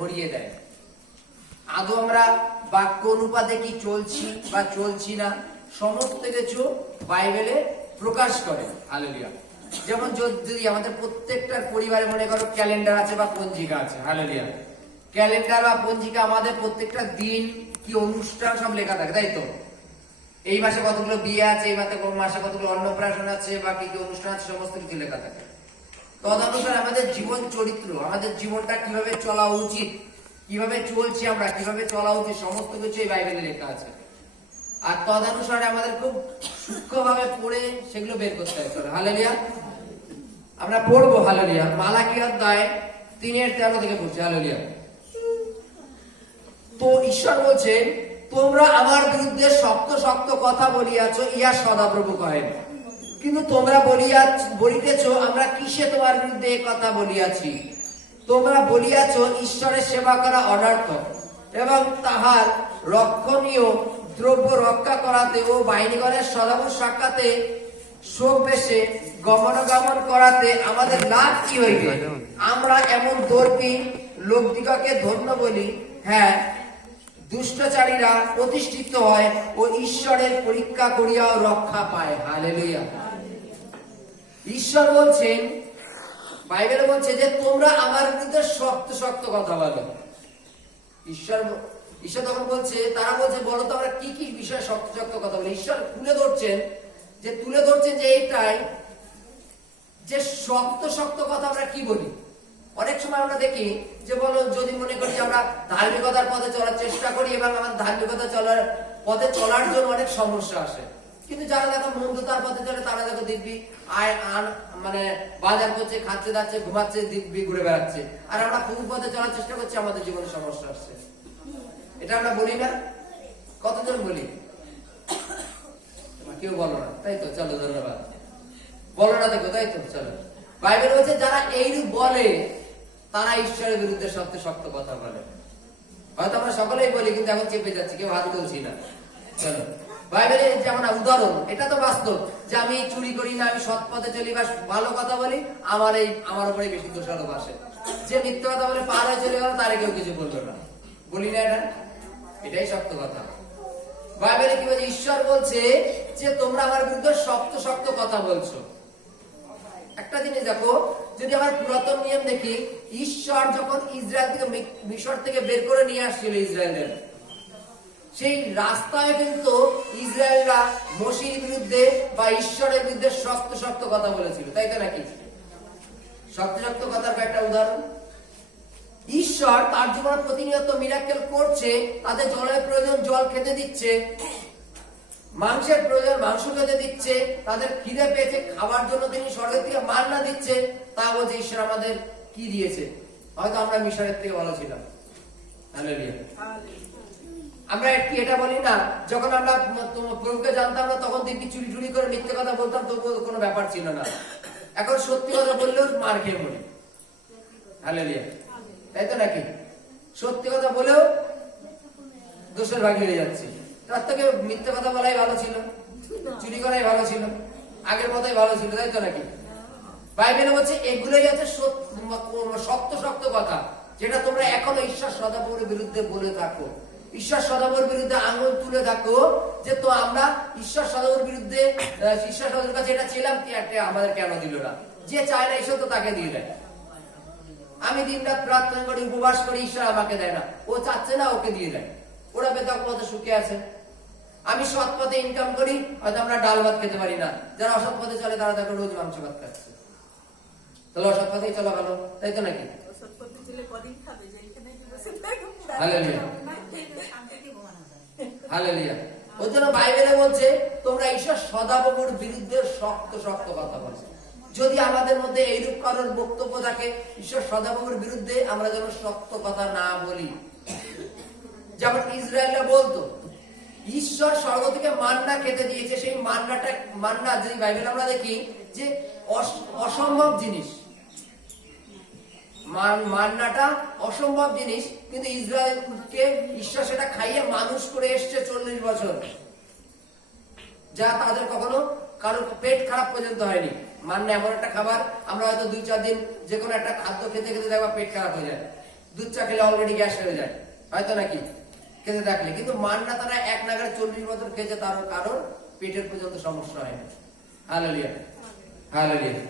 ধরিয়ে দেয়। আদৌ আমরা বাক্য অনুপাতে কি চলছি বা চলছি না, সমস্ত কিছু বাইবেলে প্রকাশ করে। হালেলুয়া। যেমন যদি আমাদের প্রত্যেকটার পরিবারে মনে করো ক্যালেন্ডার আছে বা পঞ্জিকা আছে, হালেলুয়া, ক্যালেন্ডার বা পঞ্জিকা আমাদের প্রত্যেকটা দিন কি অনুষ্ঠান সব লেখা থাকে, তাই তো? এই মাসে কতগুলো বিয়ে আছে, এই মাসে কতগুলো অন্নপ্রাশন আছে বা কি কি অনুষ্ঠান আছে, সমস্ত কিছু লেখা থাকে। তদনুসারে আমাদের জীবন চরিত্র, আমাদের জীবনটা কিভাবে চলা উচিত, কিভাবে চলছি আমরা, কিভাবে চলা উচিত, সমস্ত কিছু এই বাইবেলে লেখা আছে। আর তদনুসারে আমাদের খুব সূক্ষ্মভাবে পড়ে সেগুলো বের করতে হবে। হালেলুয়া। আমরা পড়বো, হালেলুয়া, মালাকি অধ্যায় 3:13 থেকে পড়ছি। হালেলুয়া। তো ঈশ্বর বলছেন, তোমরা আমার বিরুদ্ধে শক্ত শক্ত কথা বলিয়াছ, ইহা সদাপ্রভু কহেন। কিন্তু তোমরা বলিতেছ, আমরা কিসে তোমার বিরুদ্ধে এই কথা বলিয়াছি? তোমরা বলিয়াছ, ঈশ্বরের সেবা করা অনর্থক এবং তাহার রক্ষণীয় দ্রব্য রক্ষা করাতে ও বাহিনীগণের সদাবর সাক্ষাতে শোক বেশে গমনাগমন করাতে আমাদের লাভ কি হইবে? আমরা এমন দর্পী লোকদিগকে ধন্য বলি। হ্যাঁ, দুষ্টচারীরা প্রতিষ্ঠিত হয় ও ঈশ্বরের পরীক্ষা করিয়াও রক্ষা পায়। হালেলুয়া। ঈশ্বর বলছেন, বাইবেল বলছে যে তোমরা আমার বিরুদ্ধে শক্ত শক্ত কথা বলো। ঈশ্বর তখন বলছে, তারা বলছে, বলো তো আমরা কি কি বিষয়ে শক্ত শক্ত কথা বলি। ঈশ্বর তুলে ধরছেন যে এইটাই, যে শক্ত শক্ত কথা আমরা কি বলি। অনেক সময় আমরা দেখি যে, বলো, যদি মনে করি যে আমরা ধার্মিকতার পথে চলার চেষ্টা করি এবং আমার ধার্মিকতা পথে চলার জন্য অনেক সমস্যা আসে, কিন্তু যারা দেখো মন্দতার পথে চলে তারা দেখো দিব্যি মানে বাজার করছে, খাচ্ছে দাচ্ছে, ঘুমাচ্ছে, দিব্যি ঘুরে বেড়াচ্ছে। আর আমরা কোন পথে চলার চেষ্টা করছি, আমাদের জীবনে সমস্যা আসছে। এটা আমরা বলি না? কতজন বলি? কেউ বলো না, তাই তো? চলো, ধন্যবাদ। বলো না, দেখো, তাই তো? চলো। বাইবেল বলছে, যারা এইরূপ বলে তারা ঈশ্বরের বিরুদ্ধে শক্ত শক্ত কথা বলে। হয়তো আমরা সকলেই বলি, কিন্তু এখন চেপে যাচ্ছি, কেউ হাত তুলছি না। চলো, বাইবেলে যেমন উদাহরণ, এটা তো বাস্তব যে আমি চুরি করি না, আমি সৎ পথে চলি বা ভালো কথা বলি, আমার উপরে বেশি দোষারোপ আসে। যে মিথ্যে কথা বলে পার হয়ে চলে গেল, তারে কেউ কিছু বললো না, বলি না? এটাই শক্ত কথা। বাইবেলে কি বলছে? ঈশ্বর বলছে যে তোমরা আমার বিরুদ্ধে শক্ত শক্ত কথা বলছো। একটা জিনিস দেখো, যদি আমার পুরাতন নিয়ম দেখি, ঈশ্বর যখন ইসরায়েল থেকে মিশর থেকে বের করে নিয়ে আসছিল ইসরায়েলের, সেই রাস্তায় কিন্তু ইসরায়েলরা মসির বিরুদ্ধে বা ঈশ্বরের বিরুদ্ধে শক্ত শক্ত কথা বলেছিল, তাই তো নাকি? শক্ত শক্ত কথার একটা উদাহরণ, ঈশ্বর তার জীবনে প্রতিনিয়ত মিরাকেল করছে। তাদের জলের প্রয়োজন, জল খেতে দিচ্ছে। মাংসের প্রয়োজন, মাংস খেতে দিচ্ছে। তাদের খিদে পেয়েছে, খাবার জন্য তিনি স্বর্গের থেকে মান্না দিচ্ছে। তা বলছে ঈশ্বর আমাদের কি দিয়েছে? হয়তো আমরা মিশরের থেকে ভালো ছিলাম। হালেলুয়া। আমরা কি এটা বলি না, যখন আমরা প্রভুকে জানতাম না তখন দিব্যি চুরি চুরি করে মিথ্যে কথা বলতাম, তবুও কোনো ব্যাপার ছিল না। এখন সত্যি কথা বললেও মার খেয়ে বলি। হালেলুয়া। তাই তো নাকি? সত্যি কথা বলেও দোষের ভাগী হয়ে যাচ্ছে। তার থেকে মিথ্যে কথা বলাই ভালো ছিল, চুরি করাই ভালো ছিল, আগের মতোই ভালো ছিল, তাই তো নাকি? বাইবেলে বলছে এগুলোই হচ্ছে শক্ত শক্ত কথা, যেটা তোমরা এখনো ঈশ্বর সদাপ্রভুর বিরুদ্ধে বলে থাকো। ঈশ্বর সদাপ্রভুর বিরুদ্ধে আঙুল তুলে থাকো যে তো আমরা ঈশ্বর সদাপ্রভুর বিরুদ্ধে, ঈশ্বর সদাপ্রভুর কাছে এটা ছিলাম, আমাদের কেন দিল না? যে চায় না ঈশ্বর তো তাকে দিয়ে দেয়। আমি দিন রাত প্রার্থনা করি, উপবাস করি, ঈশ্বর আমাকে দেয় না। ও চাচ্ছে না, ওকে দিয়ে দেয়। ওরা বেতক পথে সুখে আছে। আমি সৎ পথে ইনকাম করি, হয়তো আমরা ডাল ভাত খেতে পারি না। যারা অসৎ পথে চলে তারা দেখো রোজ মাংস ভাত খাচ্ছে। তাহলে অসৎ পথেই চলা ভালো, তাই তো নাকি? হালেলুয়া। হালেলুয়া। ওর জন্য বাইবেলে বলছে তোমরা ঈশ্বর সদাপ্রভুর বিরুদ্ধে শক্ত শক্ত কথা বলছো। যদি আমাদের মধ্যে এইরূপ কারোর বক্তব্য থাকে ঈশ্বর সদাপ্রভুর বিরুদ্ধে, আমরা যেন শক্ত কথা না বলি। যেমন ইসরায়েলরা বলতো ঈশ্বর স্বর্গ থেকে মান্না খেতে দিয়েছে, সেই মান্না যদি বাইবেল আমরা দেখি যে অসম্ভব জিনিস, মান্নাটা অসম্ভব জিনিস, কিন্তু ইসরায়েলকে ঈশ্বর সেটা খাইয়ে মানুষ করে এসছে 40 বছর, যা তাদের কখনো কারোর পেট খারাপ পর্যন্ত হয়নি। মান্না এমন একটা খাবার, আমরা হয়তো 2-4 দিন যে কোনো একটা খাদ্য খেতে খেতে দেখবা পেট খারাপ হয়ে যায়। দুধ চা খেলে অলরেডি গ্যাস হয়ে যায়, হয়তো নাকি খেতে থাকলে। কিন্তু মান্না তারা এক নাগারে 40 বছর খেয়েছে, তার কারণ পেটের পর্যন্ত সমস্যা হয় না। Hallelujah, hallelujah.